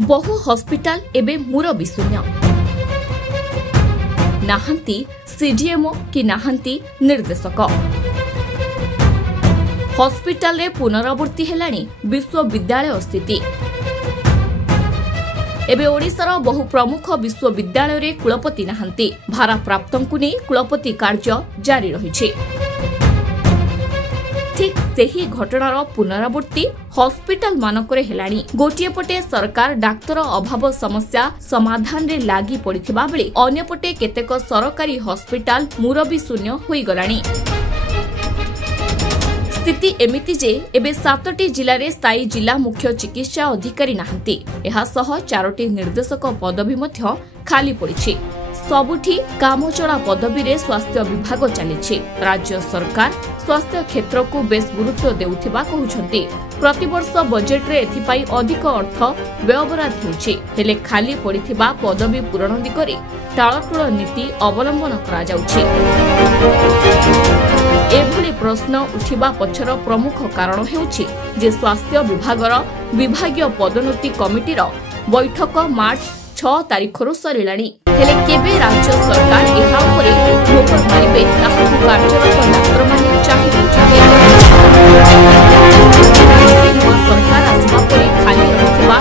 बहु हॉस्पिटल एबे मुरबी शून्य नाहंती सीडीएमओ कि नाहंती निर्देशक हॉस्पिटल रे पुनरावृत्ति हेलाणी विश्वविद्यालय स्थिति एबे ओडिशार बहु प्रमुख विश्वविद्यालय रे कुलपति नाहंती भाराप्राप्तंकु नै कुलपति कार्य जारी रहिछि। ठीक सेही घटनार पुनरावृत्ति हॉस्पिटल मानकरे हेलाणी। गोटिए पटे सरकार डाक्तर अभाव समस्या समाधान रे लागी पड़िथिबा बेले अन्य पटे केतेक सरकारी हॉस्पिटल मुरबी शून्य होई गलाणी। स्थिति एमिति जे एबे 7टी जिल्ला रे स्थायी जिला मुख्य चिकित्सा अधिकारी नाहंती। एहा सह 4टी निर्देशक पदवी मध्य खाली पड़िछि। सबुठी कामचला पदवी रे स्वास्थ्य विभाग चलिछि। राज्य सरकार स्वास्थ्य क्षेत्र को बेस गुरुत्व देउथिबा कहउछन्ती। प्रतिवर्ष बजेट रे एथिपाई अधिक अर्थ व्ययबराद हेउछि। हेले खाली पड़िथिबा पदवी पूरण दिगरे टाळटुळ नीति अवलंबन करा जाउछि। एभली प्रश्न उठिबा पछर प्रमुख कारण हेउछि जे स्वास्थ्य विभागर विभागीय पदोन्नति कमिटीर बैठक मार्च 6 तारिखरु सरिलाणी। हेले केबे राज्य सरकार एहा उपरे मोहर मारिबे ताहाकु कार्यरत डाक्टर माने चाहि रहउछन्ति। सरकार आसबा परे खाली रहिथिबा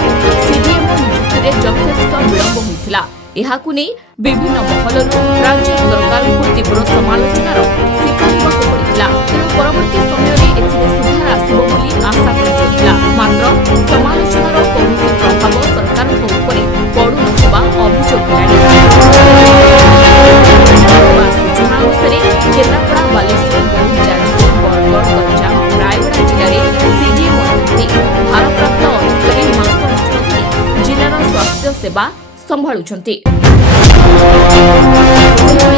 सीडीएमओ नियुक्तिरे यथेष्ट विलंब होइथिला। एहाकु नै विभिन्न महलरु राज्य सरकारको तीव्र समालोचनार शिकार हेबाकु पड़िथिला। तेणु परवर्ती समयरे एथिरे सुधार आसिबो बोली आशा कराଯାଇथिला। मात्र समालोचनार कौनसी प्रभाव सरकारको उपरे पड़ु नथिबा अभियोग हेलाଣି। सूचना अनुसारे केन्द्रापड़ा बालेश्वर बौद्ध जाजपुर बरगड़ गंजाम रायगड़ा जिले सीडीएमओ नियुक्ति भारप्राप्त अधिकारी मास धरि जिलार स्वास्थ्य सेवा संभाळुछन्ति।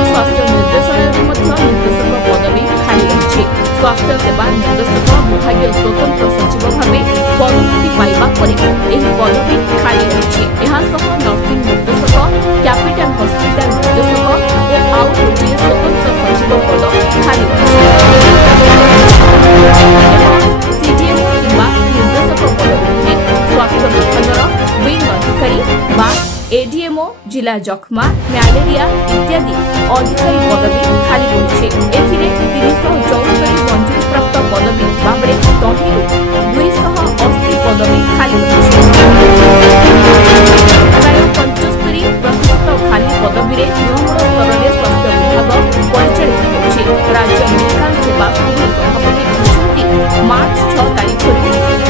स्वास्थ्य निर्देशालय निर्देशक पदवी खाली रही। स्वास्थ्य सेवा निर्देशक विभागीय स्वतंत्र सचिव भाव पदोन्नति पाइबा परे एही पदवी खाली रही। नर्सिंग निर्देशक कैपिटल हॉस्पिटल निर्देशक और आउ गोटे स्वतंत्र सचिव पद खाली सीडीएमओ किंबा निर्देशक पदवी स्वास्थ्य विभागर विंग अधिकारी बा एडीएमओ जिला जखमा मैलेरिया इत्यादि अधिकारी पदवी खाली पड़े। एथिरे 374 मंजूरी प्राप्त पदवी थिबा बेले तहिरु 280 पदवी खाली पड़े। प्राय 75% खाली पदवी रे तृणमूल स्तर रे स्वास्थ्य विभाग परिचालित होछि। राज्य मेडिकल सेवा संघ सभापति कहते मार्च 6 तारिख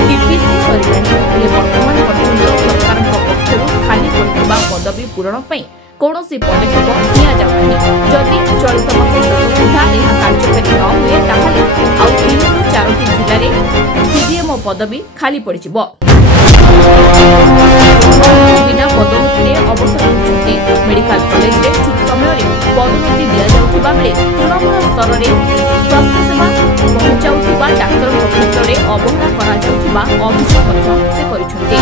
डीपीसी सरिलाणी। वर्तमान पर्यंत सरकार पक्षरु खाली पड़िथिबा पदवी पूरण पई कौनसी पदक्षेप निया जाउनी। जदि चलित मास शेष सुधा यह कार्यकारी न हुए ताहले आउ 3-4टी जिल्ला रे सीडीएमओ पदवी खाली पड़िजिबो। बिना पदोन्नति रे अवसर होउछन्ति। मेडिकल कॉलेज रे ठीक समय रे पदोन्नति दिया जाउथिबा बेले तृणमूल स्तर रे स्वास्थ्य सेवा पहुंचाउथिबा डाक्टर क्षेत्र रे अवहेला करा जाउथिबा अभियोग से करिसन्ति।